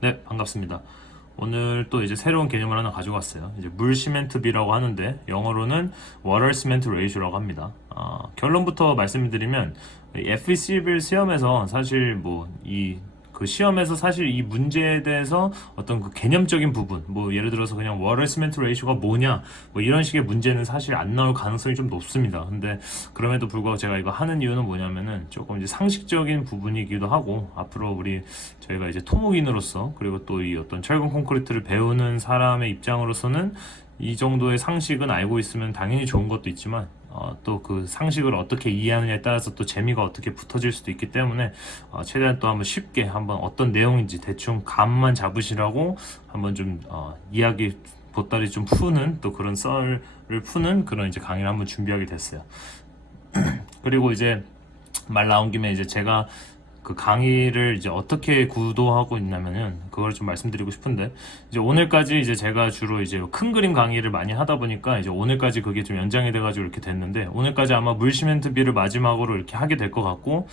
네, 반갑습니다. 오늘 또 이제 새로운 개념을 하나 가지고 왔어요. 이제 물 시멘트 비라고 하는데 영어로는 water cement ratio라고 합니다. 결론부터 말씀드리면 FEC 시험에서 사실 그 시험에서 사실 이 문제에 대해서 어떤 그 개념적인 부분, 뭐 예를 들어서 그냥 water cement ratio가 뭐냐, 뭐 이런 식의 문제는 사실 안 나올 가능성이 좀 높습니다. 근데 그럼에도 불구하고 제가 이거 하는 이유는 뭐냐면은 조금 이제 상식적인 부분이기도 하고, 앞으로 저희가 이제 토목인으로서, 그리고 또 이 어떤 철근 콘크리트를 배우는 사람의 입장으로서는 이 정도의 상식은 알고 있으면 당연히 좋은 것도 있지만, 또 그 상식을 어떻게 이해하느냐에 따라서 또 재미가 어떻게 붙어질 수도 있기 때문에 최대한 또 한번 쉽게 한번 어떤 내용인지 대충 감만 잡으시라고 한번 좀 이야기 보따리 좀 푸는, 또 그런 썰을 푸는 그런 이제 강의를 한번 준비하게 됐어요. 그리고 이제 말 나온 김에 이제 제가 그 강의를 이제 어떻게 구도하고 있냐면은 그걸 좀 말씀드리고 싶은데, 이제 오늘까지 이제 제가 주로 이제 큰 그림 강의를 많이 하다 보니까 이제 오늘까지 그게 좀 연장이 돼가지고 이렇게 됐는데, 오늘까지 아마 물시멘트 비를 마지막으로 이렇게 하게 될 것 같고,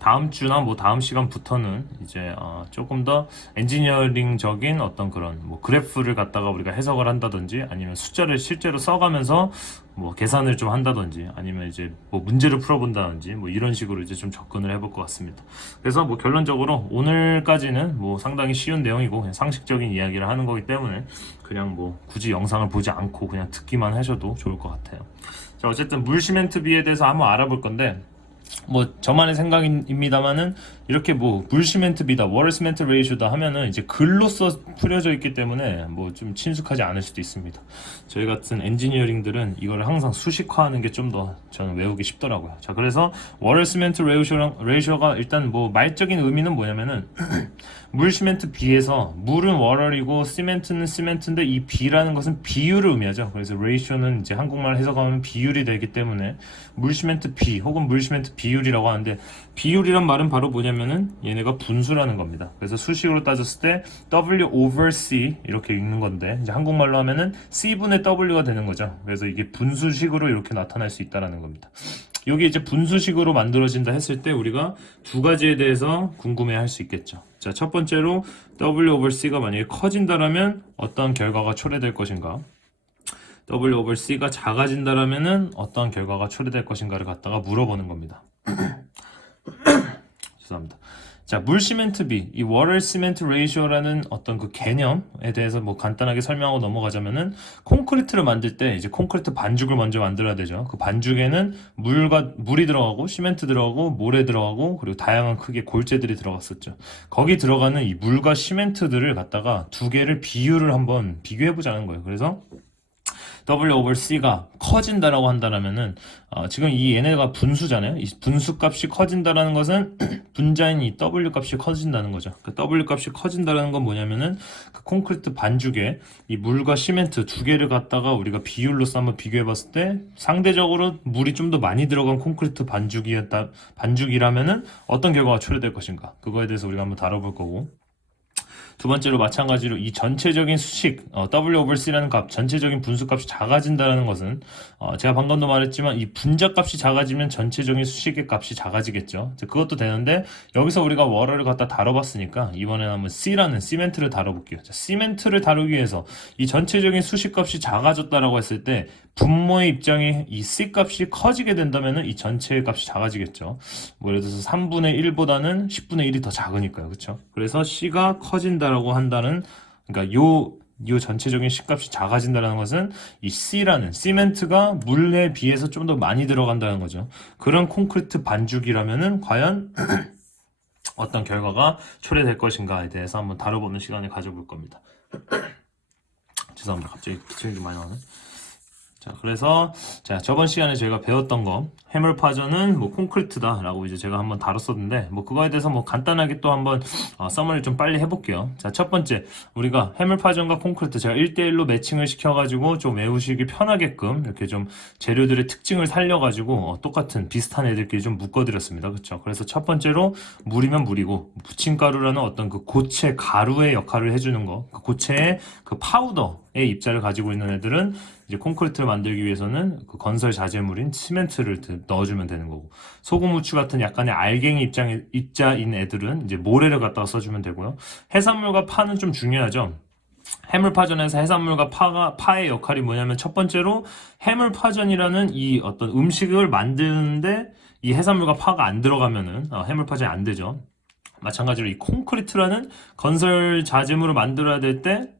다음 주나 뭐 다음 시간부터는 이제 조금 더 엔지니어링적인 어떤 그런 뭐 그래프를 갖다가 우리가 해석을 한다든지, 아니면 숫자를 실제로 써가면서 뭐 계산을 좀 한다든지, 아니면 이제 뭐 문제를 풀어본다든지, 뭐 이런 식으로 이제 좀 접근을 해볼 것 같습니다. 그래서 뭐 결론적으로 오늘까지는 뭐 상당히 쉬운 내용이고 그냥 상식적인 이야기를 하는 거기 때문에 그냥 뭐 굳이 영상을 보지 않고 그냥 듣기만 하셔도 좋을 것 같아요. 자, 어쨌든 물 시멘트 비에 대해서 한번 알아볼 건데, 뭐 저만의 생각입니다만은 이렇게 뭐 물 시멘트 비다, 워터 시멘트 레이쇼다 하면은 이제 글로써 풀여져 있기 때문에 뭐 좀 친숙하지 않을 수도 있습니다. 저희 같은 엔지니어링들은 이걸 항상 수식화하는 게 좀 더 저는 외우기 쉽더라고요. 자, 그래서 워터 시멘트 레이쇼가 일단 뭐 말적인 의미는 뭐냐면은 물 시멘트 비에서 물은 워터이고 시멘트는 시멘트인데, 이 비라는 것은 비율을 의미하죠. 그래서 레이쇼는 이제 한국말 해석하면 비율이 되기 때문에 물 시멘트 비 혹은 물 시멘트 비율이라고 하는데, 비율이란 말은 바로 뭐냐면은 얘네가 분수라는 겁니다. 그래서 수식으로 따졌을 때 W over C 이렇게 읽는 건데, 이제 한국말로 하면은 C분의 W가 되는 거죠. 그래서 이게 분수식으로 이렇게 나타날 수 있다라는 겁니다. 여기 이제 분수식으로 만들어진다 했을 때 우리가 두 가지에 대해서 궁금해 할 수 있겠죠. 자, 첫 번째로 W over C가 만약에 커진다라면 어떤 결과가 초래될 것인가? W over C가 작아진다라면은 어떤 결과가 초래될 것인가를 갖다가 물어보는 겁니다. 죄송합니다. 자, 물 시멘트 비, 이 water cement ratio라는 어떤 그 개념에 대해서 뭐 간단하게 설명하고 넘어가자면은, 콘크리트를 만들 때 이제 콘크리트 반죽을 먼저 만들어야 되죠. 그 반죽에는 물이 들어가고 시멘트 들어가고 모래 들어가고 그리고 다양한 크기의 골재들이 들어갔었죠. 거기 들어가는 이 물과 시멘트들을 갖다가 두 개를 비율을 한번 비교해 보자는 거예요. 그래서 W over C가 커진다라고 한다라면은 지금 이 얘네가 분수잖아요. 이 분수 값이 커진다라는 것은 분자인 이 W 값이 커진다는 거죠. 그 W 값이 커진다라는 건 뭐냐면은 그 콘크리트 반죽에 이 물과 시멘트 두 개를 갖다가 우리가 비율로서 한번 비교해 봤을 때 상대적으로 물이 좀 더 많이 들어간 콘크리트 반죽이라면은 어떤 결과가 초래될 것인가? 그거에 대해서 우리가 한번 다뤄볼 거고, 두 번째로 마찬가지로 이 전체적인 수식 W over C라는 값, 전체적인 분수값이 작아진다는 것은 제가 방금도 말했지만 이 분자값이 작아지면 전체적인 수식의 값이 작아지겠죠. 그것도 되는데, 여기서 우리가 워터를 갖다 다뤄봤으니까 이번에는 한번 C라는 시멘트를 다뤄볼게요. 자, 시멘트를 다루기 위해서 이 전체적인 수식값이 작아졌다라고 했을 때 분모의 입장에 이 C 값이 커지게 된다면 이 전체의 값이 작아지겠죠. 뭐 예를 들어서 3분의 1보다는 10분의 1이 더 작으니까요. 그렇죠? 그래서 C가 커진다라고 한다는, 그러니까 요 전체적인 C값이 작아진다는 것은 이 C라는 시멘트가 물에 비해서 좀 더 많이 들어간다는 거죠. 그런 콘크리트 반죽이라면은 과연 어떤 결과가 초래될 것인가에 대해서 한번 다뤄보는 시간을 가져볼 겁니다. 죄송합니다. 갑자기 기침이 좀 많이 나네. 자, 그래서 저번 시간에 저희가 배웠던 거, 해물 파전은 뭐 콘크리트다라고 이제 제가 한번 다뤘었는데, 뭐 그거에 대해서 뭐 간단하게 또 한번 서머를 좀 빨리 해볼게요. 자, 첫 번째, 우리가 해물 파전과 콘크리트 제가 1대1로 매칭을 시켜가지고 좀 외우시기 편하게끔 이렇게 좀 재료들의 특징을 살려가지고 똑같은 비슷한 애들끼리 좀 묶어드렸습니다. 그렇죠? 그래서 첫 번째로 물이면 물이고, 부침가루라는 어떤 그 고체 가루의 역할을 해주는 거, 그 고체의 그 파우더, 입자를 가지고 있는 애들은 이제 콘크리트를 만들기 위해서는 그 건설 자재물인 시멘트를 넣어주면 되는 거고, 소금 후추 같은 약간의 알갱이 입자인 애들은 이제 모래를 갖다가 써주면 되고요. 해산물과 파는 좀 중요하죠. 해물파전에서 해산물과 파의 역할이 뭐냐면, 첫 번째로 해물파전이라는 이 어떤 음식을 만드는데 이 해산물과 파가 안 들어가면은 해물파전이 안 되죠. 마찬가지로 이 콘크리트라는 건설 자재물을 만들어야 될 때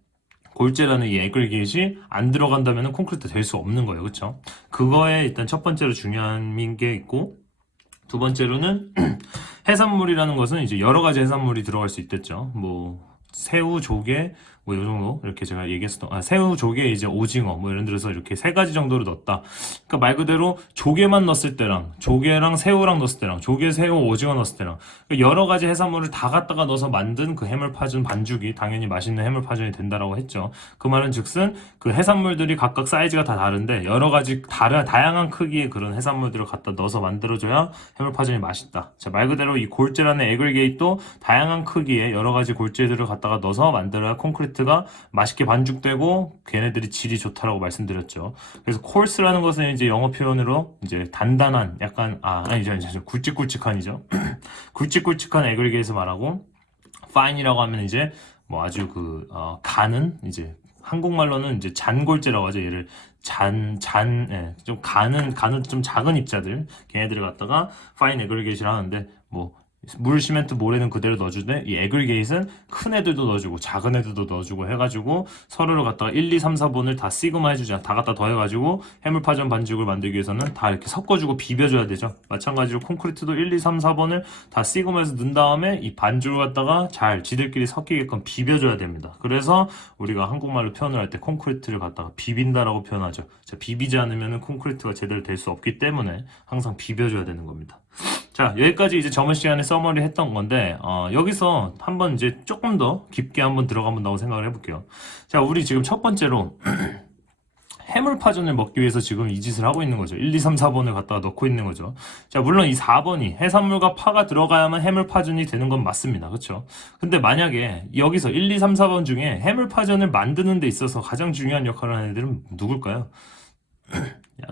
골재라는 이 애글게이트가 안 들어간다면 콘크리트 될 수 없는 거예요. 그렇죠? 그거에 일단 첫 번째로 중요한 게 있고, 두 번째로는 해산물이라는 것은 이제 여러 가지 해산물이 들어갈 수 있겠죠. 뭐 새우, 조개, 뭐 이 정도 이렇게 제가 얘기했었던, 새우, 조개, 이제 오징어, 뭐 예를 들어서 이렇게 세 가지 정도로 넣었다. 그러니까 말 그대로 조개만 넣었을 때랑 조개랑 새우랑 넣었을 때랑 조개, 새우, 오징어 넣었을 때랑 그러니까 여러 가지 해산물을 다 갖다가 넣어서 만든 그 해물파전 반죽이 당연히 맛있는 해물파전이 된다라고 했죠. 그 말은 즉슨 그 해산물들이 각각 사이즈가 다 다른데 여러 가지 다양한 크기의 그런 해산물들을 갖다 넣어서 만들어줘야 해물파전이 맛있다. 자, 말 그대로 이 골재라는 애글게이트도 다양한 크기의 여러 가지 골재들을 갖다가 넣어서 만들어야 콘크리트가 맛있게 반죽되고 걔네들이 질이 좋다라고 말씀드렸죠. 그래서 coarse라는 것은 이제 영어 표현으로 이제 단단한, 약간 아니죠, 굵직굵직한이죠. 굵직굵직한 애글게이트에서 말하고, fine이라고 하면 이제 뭐 아주 가는, 이제 한국말로는 이제 잔골재라고 하죠. 얘를 좀 가는 좀 작은 입자들, 걔네들을 갖다가 fine aggregate를 하는데, 뭐 물, 시멘트, 모래는 그대로 넣어주되 이 애글게이트는 큰 애들도 넣어주고 작은 애들도 넣어주고 해가지고 서로를 갖다가 1, 2, 3, 4번을 다 시그마 해주자. 다 갖다 더해가지고 해물파전 반죽을 만들기 위해서는 다 이렇게 섞어주고 비벼줘야 되죠. 마찬가지로 콘크리트도 1, 2, 3, 4번을 다 시그마해서 넣은 다음에 이 반죽을 갖다가 잘 지들끼리 섞이게끔 비벼줘야 됩니다. 그래서 우리가 한국말로 표현을 할 때 콘크리트를 갖다가 비빈다라고 표현하죠. 자, 비비지 않으면 콘크리트가 제대로 될 수 없기 때문에 항상 비벼줘야 되는 겁니다. 자, 여기까지 이제 저번 시간에 서머리 했던 건데, 여기서 한번 이제 조금 더 깊게 한번 들어가 본다고 생각을 해볼게요. 자, 우리 지금 첫 번째로 해물파전을 먹기 위해서 지금 이 짓을 하고 있는 거죠. 1, 2, 3, 4번을 갖다가 넣고 있는 거죠. 자, 물론 이 4번이 해산물과 파가 들어가야만 해물파전이 되는 건 맞습니다. 그렇죠? 근데 만약에 여기서 1, 2, 3, 4번 중에 해물파전을 만드는 데 있어서 가장 중요한 역할을 하는 애들은 누굴까요?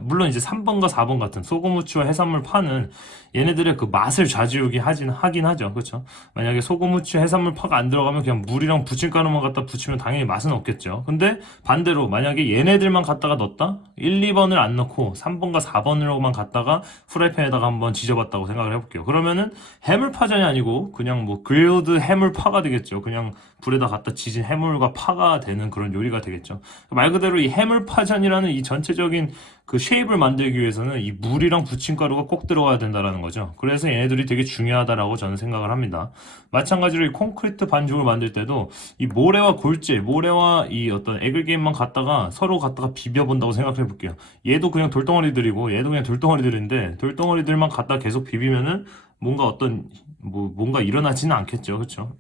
물론 이제 3번과 4번 같은 소금, 후추와 해산물, 파는 얘네들의 그 맛을 좌지우지 하긴 하죠. 그렇죠? 만약에 소금, 후추, 해산물, 파가 안 들어가면 그냥 물이랑 부침가루만 갖다 붙이면 당연히 맛은 없겠죠. 근데 반대로 만약에 얘네들만 갖다가 넣었다? 1, 2번을 안 넣고 3번과 4번으로만 갖다가 프라이팬에다가 한번 지져봤다고 생각을 해볼게요. 그러면은 해물파전이 아니고 그냥 뭐 그릴드 해물파가 되겠죠. 그냥 불에다 갖다 지진 해물과 파가 되는 그런 요리가 되겠죠. 말 그대로 이 해물파전이라는 이 전체적인 그 쉐입을 만들기 위해서는 이 물이랑 부침가루가 꼭 들어가야 된다라는 거죠. 그래서 얘네들이 되게 중요하다라고 저는 생각을 합니다. 마찬가지로 이 콘크리트 반죽을 만들 때도 이 모래와 골재, 모래와 이 어떤 애글게임만 갖다가 서로 갖다가 비벼본다고 생각해 볼게요. 얘도 그냥 돌덩어리들이고 얘도 그냥 돌덩어리들인데 돌덩어리들만 갖다 계속 비비면은 뭔가 일어나지는 않겠죠. 그렇죠?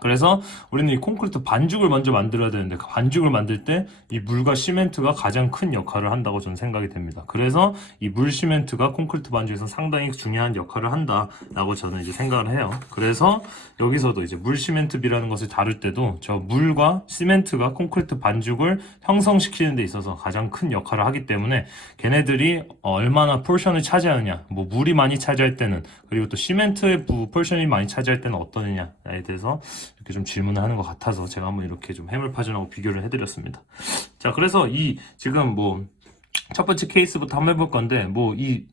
그래서 우리는 이 콘크리트 반죽을 먼저 만들어야 되는데 그 반죽을 만들 때 이 물과 시멘트가 가장 큰 역할을 한다고 저는 생각이 됩니다. 그래서 이 물, 시멘트가 콘크리트 반죽에서 상당히 중요한 역할을 한다라고 저는 이제 생각을 해요. 그래서 여기서도 이제 물, 시멘트 비라는 것을 다룰 때도 저 물과 시멘트가 콘크리트 반죽을 형성시키는 데 있어서 가장 큰 역할을 하기 때문에 걔네들이 얼마나 포션을 차지하느냐, 뭐 물이 많이 차지할 때는, 그리고 또 시멘트의 포션이 많이 차지할 때는 어떠느냐에 대해서 이렇게 좀 질문을 하는 것 같아서 제가 한번 이렇게 좀 해물파전하고 비교를 해드렸습니다. 자, 그래서 이 지금 뭐 첫 번째 케이스부터 한번 해볼 건데, 뭐 이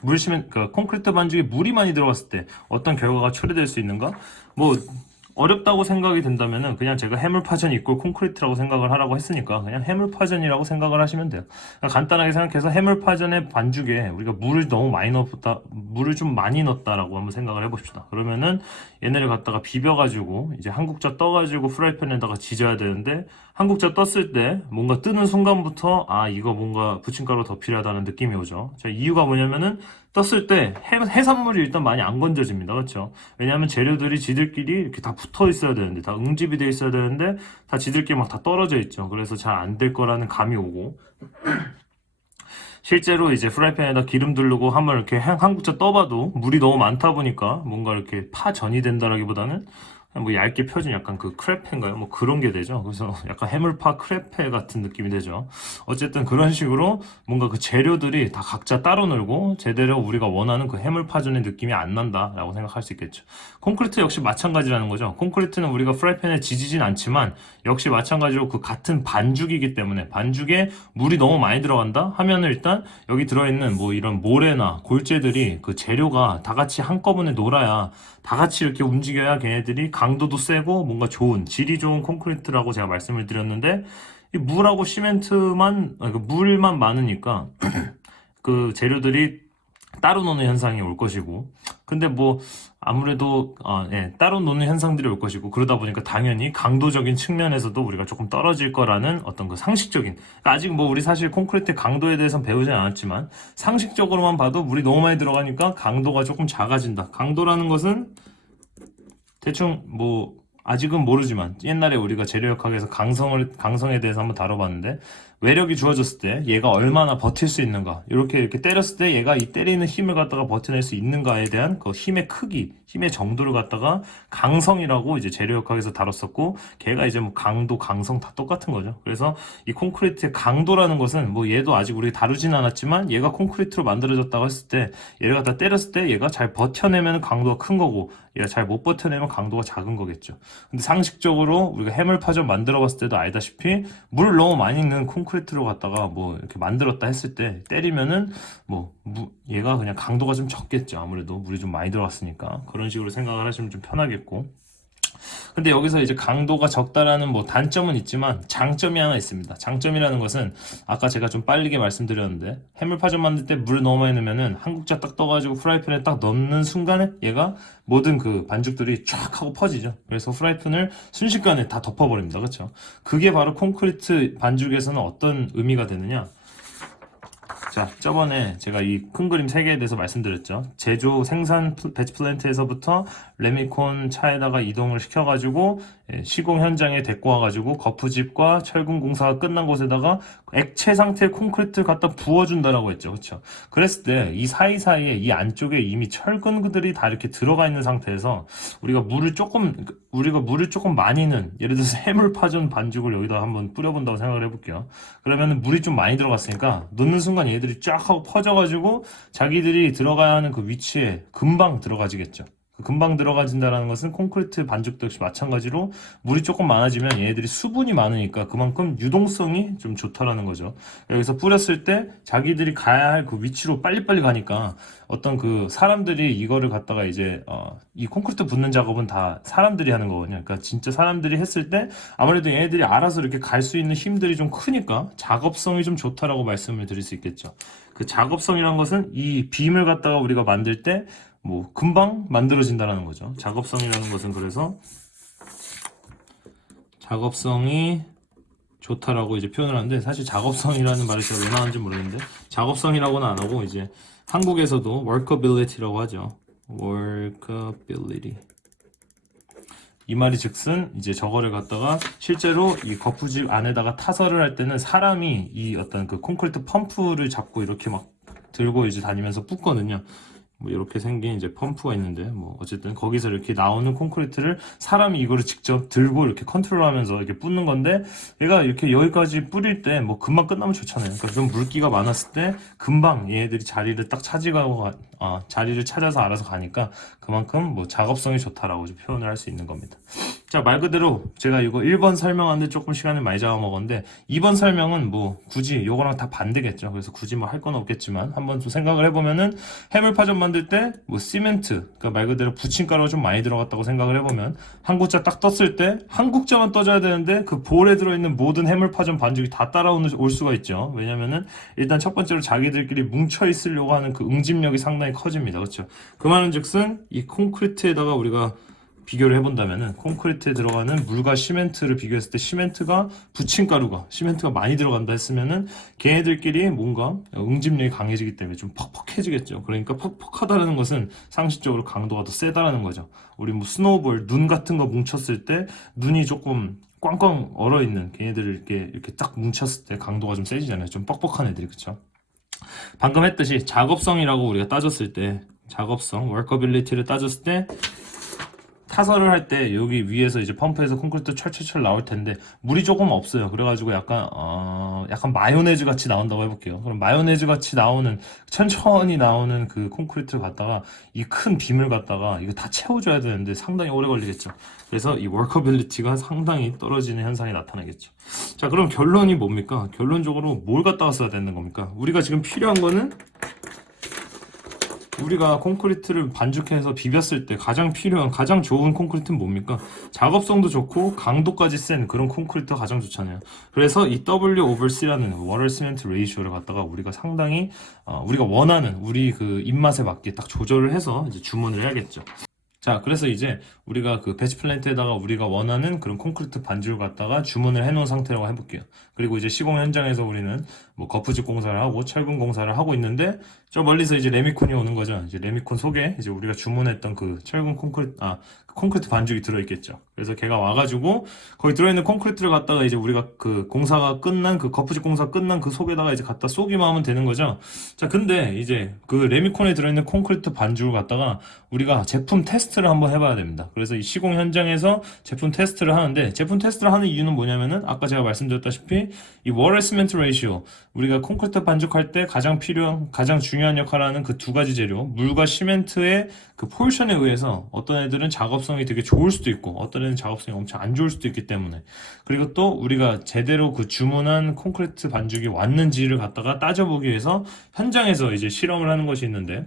그러니까 콘크리트 반죽에 물이 많이 들어갔을 때 어떤 결과가 초래될 수 있는가? 뭐 어렵다고 생각이 된다면은 그냥 제가 해물파전 이꼴 콘크리트라고 생각을 하라고 했으니까 그냥 해물파전이라고 생각을 하시면 돼요. 그러니까 간단하게 생각해서 해물파전의 반죽에 우리가 물을 좀 많이 넣었다라고 한번 생각을 해봅시다. 그러면은 얘네를 갖다가 비벼가지고 이제 한 국자 떠가지고 프라이팬에다가 지져야 되는데, 한 국자 떴을 때 뭔가 뜨는 순간부터 이거 뭔가 부침가루 더 필요하다는 느낌이 오죠. 자, 이유가 뭐냐면은 떴을 때 해산물이 일단 많이 안 건져집니다. 그렇죠? 왜냐하면 재료들이 지들끼리 이렇게 다 붙어 있어야 되는데, 다 응집이 돼 있어야 되는데 다 지들끼리 막 다 떨어져 있죠. 그래서 잘 안 될 거라는 감이 오고, 실제로 이제 프라이팬에다 기름 두르고 한번 이렇게 한 국자 떠봐도 물이 너무 많다 보니까 뭔가 이렇게 파전이 된다라기보다는 뭐 얇게 펴진 약간 그 크레페인가요? 뭐 그런 게 되죠. 그래서 약간 해물파 크레페 같은 느낌이 되죠. 어쨌든 그런 식으로 뭔가 그 재료들이 다 각자 따로 놀고 제대로 우리가 원하는 그 해물파전의 느낌이 안 난다라고 생각할 수 있겠죠. 콘크리트 역시 마찬가지라는 거죠. 콘크리트는 우리가 프라이팬에 지지진 않지만 역시 마찬가지로 그 같은 반죽이기 때문에 반죽에 물이 너무 많이 들어간다 하면은 일단 여기 들어있는 뭐 이런 모래나 골재들이 그 재료가 다 같이 한꺼번에 놀아야 다 같이 이렇게 움직여야 걔네들이 강도도 세고 뭔가 좋은 질이 좋은 콘크리트라고 제가 말씀을 드렸는데 이 물하고 시멘트만 물만 많으니까 그 재료들이 따로 노는 현상이 올 것이고 근데 뭐 아무래도 따로 노는 현상들이 올 것이고 그러다 보니까 당연히 강도적인 측면에서도 우리가 조금 떨어질 거라는 어떤 그 상식적인 그러니까 아직 뭐 우리 사실 콘크리트 강도에 대해서는 배우진 않았지만 상식적으로만 봐도 물이 너무 많이 들어가니까 강도가 조금 작아진다. 강도라는 것은 대충 뭐 아직은 모르지만 옛날에 우리가 재료역학에서 강성에 대해서 한번 다뤄봤는데 외력이 주어졌을 때 얘가 얼마나 버틸 수 있는가 이렇게 때렸을 때 얘가 이 때리는 힘을 갖다가 버텨낼 수 있는가에 대한 그 힘의 크기 힘의 정도를 갖다가 강성이라고 이제 재료역학에서 다뤘었고 걔가 이제 뭐 강도 강성 다 똑같은 거죠. 그래서 이 콘크리트의 강도라는 것은 뭐 얘도 아직 우리가 다루진 않았지만 얘가 콘크리트로 만들어졌다고 했을 때 얘를 갖다 때렸을 때 얘가 잘 버텨내면 강도가 큰 거고 얘가 잘 못 버텨내면 강도가 작은 거겠죠. 근데 상식적으로 우리가 해물파전 만들어 봤을 때도 알다시피 물 너무 많이 있는 콘크리트로 갖다가 뭐 이렇게 만들었다 했을 때 때리면은 뭐 얘가 그냥 강도가 좀 적겠죠. 아무래도 물이 좀 많이 들어갔으니까 그런 식으로 생각을 하시면 좀 편하겠고. 근데 여기서 이제 강도가 적다라는 뭐 단점은 있지만 장점이 하나 있습니다. 장점이라는 것은 아까 제가 좀 빠르게 말씀드렸는데 해물파전 만들 때 물 너무 많이 넣으면은 한 국자 딱 떠가지고 프라이팬에 딱 넣는 순간에 얘가 모든 그 반죽들이 쫙 하고 퍼지죠. 그래서 프라이팬을 순식간에 다 덮어버립니다. 그렇죠? 그게 바로 콘크리트 반죽에서는 어떤 의미가 되느냐? 자, 저번에 제가 이 큰 그림 3개에 대해서 말씀드렸죠. 제조, 생산, 배치 플랜트에서부터 레미콘 차에다가 이동을 시켜가지고 시공 현장에 데리고 와가지고 거푸집과 철근 공사가 끝난 곳에다가 액체 상태의 콘크리트를 갖다 부어준다라고 했죠. 그렇죠? 그랬을 때 이 사이사이에 이 안쪽에 이미 철근들이 다 이렇게 들어가 있는 상태에서 우리가 물을 조금 많이 넣은 예를 들어서 해물파전 반죽을 여기다 한번 뿌려본다고 생각을 해볼게요. 그러면 물이 좀 많이 들어갔으니까 넣는 순간 얘들이 쫙 하고 퍼져가지고 자기들이 들어가야 하는 그 위치에 금방 들어가지겠죠. 금방 들어가진다는 것은 콘크리트 반죽도 역시 마찬가지로 물이 조금 많아지면 얘네들이 수분이 많으니까 그만큼 유동성이 좀 좋다라는 거죠. 여기서 뿌렸을 때 자기들이 가야 할 그 위치로 빨리빨리 가니까 어떤 그 사람들이 이거를 갖다가 이제 이 콘크리트 붓는 작업은 다 사람들이 하는 거거든요. 그러니까 진짜 사람들이 했을 때 아무래도 얘네들이 알아서 이렇게 갈 수 있는 힘들이 좀 크니까 작업성이 좀 좋다라고 말씀을 드릴 수 있겠죠. 그 작업성이란 것은 이 빔을 갖다가 우리가 만들 때 뭐 금방 만들어진다라는 거죠. 작업성이라는 것은 그래서 작업성이 좋다라고 이제 표현을 하는데 사실 작업성이라는 말이 제가 왜 나왔는지 모르겠는데 작업성이라고는 안 하고 이제 한국에서도 workability라고 하죠. workability 이 말이 즉슨 이제 저거를 갖다가 실제로 이 거푸집 안에다가 타설을 할 때는 사람이 이 어떤 그 콘크리트 펌프를 잡고 이렇게 막 들고 이제 다니면서 붓거든요. 뭐 이렇게 생긴 이제 펌프가 있는데 뭐 어쨌든 거기서 이렇게 나오는 콘크리트를 사람이 이거를 직접 들고 이렇게 컨트롤하면서 이렇게 붓는 건데 얘가 이렇게 여기까지 뿌릴 때 뭐 금방 끝나면 좋잖아요. 그러니까 좀 물기가 많았을 때 금방 얘네들이 자리를 딱 자리를 찾아서 알아서 가니까 그만큼 뭐 작업성이 좋다라고 표현을 할 수 있는 겁니다. 자, 말 그대로 제가 이거 1번 설명하는데 조금 시간을 많이 잡아먹었는데 2번 설명은 뭐 굳이 요거랑 다 반대겠죠. 그래서 굳이 뭐 할 건 없겠지만 한번 좀 생각을 해보면은 해물파전 만들 때 뭐 시멘트 그러니까 말 그대로 부침가루가 좀 많이 들어갔다고 생각을 해보면 한 국자 딱 떴을 때 한 국자만 떠줘야 되는데 그 볼에 들어있는 모든 해물파전 반죽이 다 따라올 수가 있죠. 왜냐면은 일단 첫 번째로 자기들끼리 뭉쳐 있으려고 하는 그 응집력이 상당히 커집니다. 그렇죠? 그 말은 즉슨 이 콘크리트에다가 우리가 비교를 해본다면은 콘크리트에 들어가는 물과 시멘트를 비교했을 때 시멘트가 많이 들어간다 했으면은 걔네들끼리 뭔가 응집력이 강해지기 때문에 좀 퍽퍽해지겠죠. 그러니까 퍽퍽하다는 것은 상식적으로 강도가 더 세다라는 거죠. 우리 뭐 스노우볼 눈 같은 거 뭉쳤을 때 눈이 조금 꽝꽝 얼어있는 걔네들을 이렇게 딱 뭉쳤을 때 강도가 좀 세지잖아요. 좀 뻑뻑한 애들이 그쵸? 방금 했듯이 작업성이라고 우리가 따졌을 때 작업성, workability를 따졌을 때 타설을 할 때 여기 위에서 이제 펌프에서 콘크리트 철철철 나올 텐데 물이 조금 없어요. 그래가지고 약간 마요네즈 같이 나온다고 해볼게요. 그럼 마요네즈 같이 나오는 천천히 나오는 그 콘크리트를 갖다가 이 큰 빔을 갖다가 이거 다 채워줘야 되는데 상당히 오래 걸리겠죠. 그래서 이 워커빌리티가 상당히 떨어지는 현상이 나타나겠죠. 자, 그럼 결론이 뭡니까? 결론적으로 뭘 갖다가 써야 되는 겁니까? 우리가 지금 필요한 거는 우리가 콘크리트를 반죽해서 비볐을 때 가장 필요한, 가장 좋은 콘크리트는 뭡니까? 작업성도 좋고 강도까지 센 그런 콘크리트가 가장 좋잖아요. 그래서 이 W/C라는 워터 시멘트 레이쇼를 갖다가 우리가 상당히 우리가 원하는 우리 그 입맛에 맞게 딱 조절을 해서 이제 주문을 해야겠죠. 자, 그래서 이제 우리가 그 배치 플랜트에다가 우리가 원하는 그런 콘크리트 반죽을 갖다가 주문을 해놓은 상태라고 해볼게요. 그리고 이제 시공 현장에서 우리는 뭐 거푸집 공사를 하고 철근 공사를 하고 있는데 저 멀리서 이제 레미콘이 오는 거죠. 이제 레미콘 속에 이제 우리가 주문했던 그 철근 콘크리트 반죽이 들어있겠죠. 그래서 걔가 와가지고 거기 들어있는 콘크리트를 갖다가 이제 우리가 그 공사가 끝난 그 거푸집 공사 끝난 그 속에다가 이제 갖다 쏘기만 하면 되는 거죠. 자, 근데 이제 그 레미콘에 들어있는 콘크리트 반죽을 갖다가 우리가 제품 테스트를 한번 해봐야 됩니다. 그래서 이 시공 현장에서 제품 테스트를 하는데 제품 테스트를 하는 이유는 뭐냐면은 아까 제가 말씀드렸다시피 이 워터 시멘트 레이시오 우리가 콘크리트 반죽할 때 가장 중요한 역할을 하는 그 두 가지 재료 물과 시멘트의 그 포지션에 의해서 어떤 애들은 작업성이 되게 좋을 수도 있고 어떤 애는 작업성이 엄청 안 좋을 수도 있기 때문에 그리고 또 우리가 제대로 그 주문한 콘크리트 반죽이 왔는지를 갖다가 따져보기 위해서 현장에서 이제 실험을 하는 것이 있는데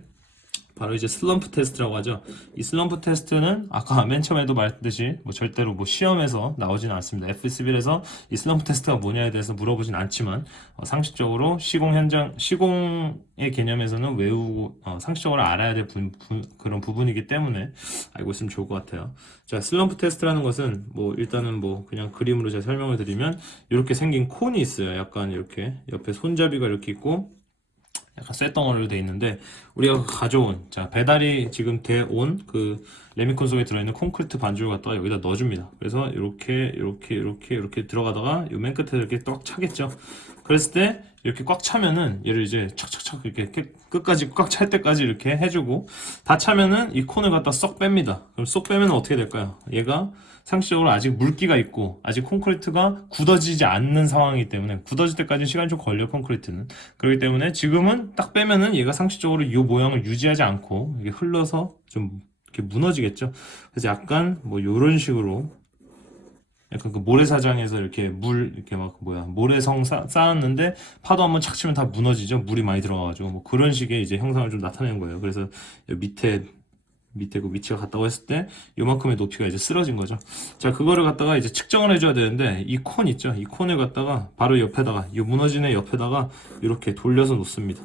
바로 이제 슬럼프 테스트라고 하죠. 이 슬럼프 테스트는 아까 맨 처음에도 말했듯이 뭐 절대로 뭐 시험에서 나오지는 않습니다. F11에서 이 슬럼프 테스트가 뭐냐에 대해서 물어보진 않지만 상식적으로 시공의 개념에서는 외우고 상식적으로 알아야 될 그런 부분이기 때문에 알고 있으면 좋을 것 같아요. 자, 슬럼프 테스트라는 것은 뭐 일단은 뭐 그냥 그림으로 제가 설명을 드리면 이렇게 생긴 콘이 있어요. 약간 이렇게 옆에 손잡이가 이렇게 있고 약간 쇳덩어리로 돼 있는데 우리가 가져온 자 배달이 지금 돼온 그 레미콘 속에 들어있는 콘크리트 반죽을 갖다가 여기다 넣어줍니다. 그래서 이렇게 들어가다가 요 맨 끝에 이렇게 꽉 차겠죠. 그랬을 때 이렇게 꽉 차면은 얘를 이제 착착착 이렇게 끝까지 꽉 찰 때까지 이렇게 해주고 다 차면은 이 콘을 갖다 쏙 뺍니다. 그럼 쏙 빼면 어떻게 될까요? 얘가 상식적으로 아직 물기가 있고 아직 콘크리트가 굳어지지 않는 상황이기 때문에 굳어질 때까지 시간이 좀 걸려 콘크리트는 그렇기 때문에 지금은 딱 빼면은 얘가 상식적으로 이 모양을 유지하지 않고 이게 흘러서 좀 이렇게 무너지겠죠. 그래서 약간 뭐 요런 식으로 약간 그 모래사장에서 이렇게 이렇게 모래성 쌓았는데 파도 한번 착 치면 다 무너지죠. 물이 많이 들어가가지고 뭐 그런 식의 이제 형상을 좀 나타내는 거예요. 그래서 밑에 그 위치가 같다고 했을 때 요만큼의 높이가 이제 쓰러진 거죠. 자, 그거를 갖다가 이제 측정을 해줘야 되는데 이 콘 있죠. 이 콘을 갖다가 바로 옆에다가 이 무너지는 옆에다가 이렇게 돌려서 놓습니다.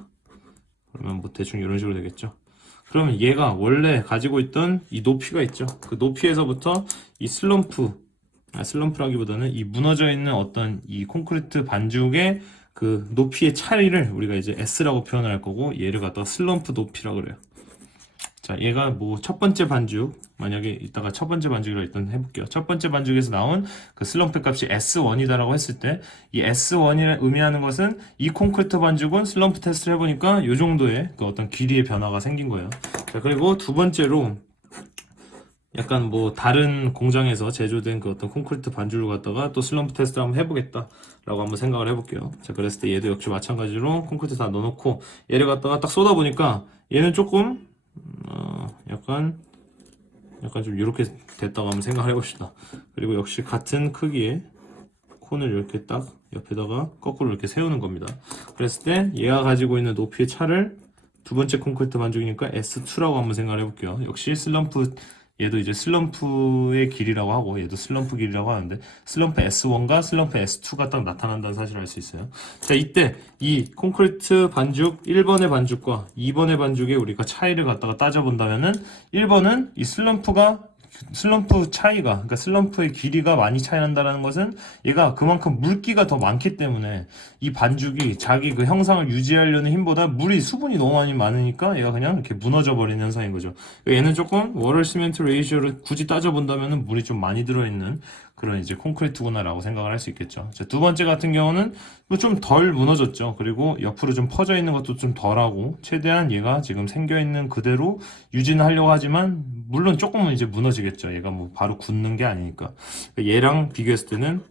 그러면 뭐 대충 이런 식으로 되겠죠. 그러면 얘가 원래 가지고 있던 이 높이가 있죠. 그 높이에서부터 이 슬럼프라기보다는 이 무너져 있는 어떤 이 콘크리트 반죽의 그 높이의 차이를 우리가 이제 S라고 표현을 할 거고 얘를 갖다가 슬럼프 높이라고 그래요. 자, 얘가 뭐 첫 번째 반죽 만약에 이따가 첫 번째 반죽이라고 일단 해볼게요. 첫 번째 반죽에서 나온 그 슬럼프 값이 S1이다라고 했을 때 이 S1이 의미하는 것은 이 콘크리트 반죽은 슬럼프 테스트를 해보니까 이 정도의 그 어떤 길이의 변화가 생긴 거예요. 자, 그리고 두 번째로 약간 뭐 다른 공장에서 제조된 그 어떤 콘크리트 반죽을 갖다가 또 슬럼프 테스트 한번 해보겠다라고 한번 생각을 해볼게요. 자, 그랬을 때 얘도 역시 마찬가지로 콘크리트 다 넣어놓고 얘를 갖다가 딱 쏟아보니까 얘는 조금 약간 좀 이렇게 됐다고 한번 생각을 해봅시다. 그리고 역시 같은 크기의 콘을 이렇게 딱 옆에다가 거꾸로 이렇게 세우는 겁니다. 그랬을 때 얘가 가지고 있는 높이의 차를 두 번째 콘크리트 반죽이니까 S2라고 한번 생각을 해볼게요. 역시 얘도 이제 슬럼프의 길이라고 하고 얘도 슬럼프 길이라고 하는데 슬럼프 S1과 슬럼프 S2가 딱 나타난다는 사실을 알 수 있어요. 자, 이때 이 콘크리트 반죽 1번의 반죽과 2번의 반죽의 우리가 차이를 갖다가 따져본다면은 1번은 이 슬럼프 차이가, 그러니까 슬럼프의 길이가 많이 차이 난다는 것은 얘가 그만큼 물기가 더 많기 때문에 이 반죽이 자기 그 형상을 유지하려는 힘보다 수분이 너무 많이 많으니까 얘가 그냥 이렇게 무너져 버리는 현상인 거죠. 얘는 조금 워터 시멘트 레이시오를 굳이 따져본다면 물이 좀 많이 들어있는 그런 이제 콘크리트구나라고 생각을 할 수 있겠죠. 자, 두 번째 같은 경우는 좀 덜 무너졌죠. 그리고 옆으로 좀 퍼져 있는 것도 좀 덜하고 최대한 얘가 지금 생겨 있는 그대로 유지는 하려고 하지만 물론 조금은 이제 무너지겠죠. 얘가 뭐 바로 굳는 게 아니니까. 얘랑 비교했을 때는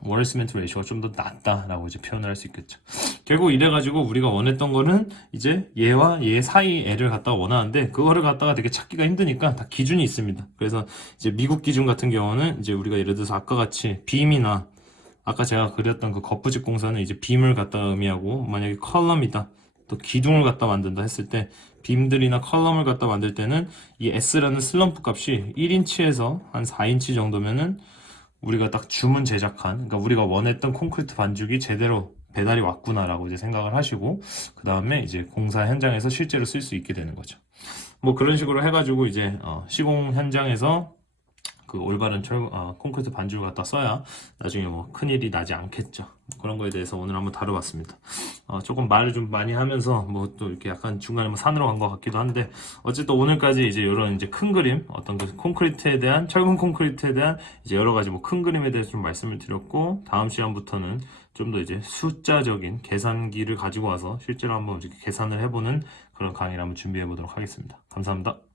워럴 시멘트 레이쇼가 좀 더 낫다라고 이제 표현을 할 수 있겠죠. 결국 이래가지고 우리가 원했던 거는 이제 얘와 얘 사이 애를 갖다가 원하는데 그거를 갖다가 되게 찾기가 힘드니까 다 기준이 있습니다. 그래서 이제 미국 기준 같은 경우는 이제 우리가 예를 들어서 아까 같이 빔이나 아까 제가 그렸던 그 거푸집 공사는 이제 빔을 갖다가 의미하고 만약에 컬럼이다 또 기둥을 갖다 만든다 했을 때 빔들이나 컬럼을 갖다 만들 때는 이 S라는 슬럼프 값이 1인치에서 한 4인치 정도면은 우리가 딱 주문 제작한, 그러니까 우리가 원했던 콘크리트 반죽이 제대로 배달이 왔구나라고 이제 생각을 하시고, 그 다음에 이제 공사 현장에서 실제로 쓸 수 있게 되는 거죠. 뭐 그런 식으로 해가지고 이제 시공 현장에서 그 올바른 콘크리트 반죽을 갖다 써야 나중에 뭐 큰일이 나지 않겠죠. 그런 거에 대해서 오늘 한번 다뤄봤습니다. 조금 말을 좀 많이 하면서 뭐 또 이렇게 약간 중간에 뭐 산으로 간 것 같기도 한데 어쨌든 오늘까지 이제 이런 이제 큰 그림 어떤 그 콘크리트에 대한 철근 콘크리트에 대한 이제 여러 가지 뭐 큰 그림에 대해서 좀 말씀을 드렸고 다음 시간부터는 좀 더 이제 숫자적인 계산기를 가지고 와서 실제로 한번 이렇게 계산을 해보는 그런 강의를 한번 준비해 보도록 하겠습니다. 감사합니다.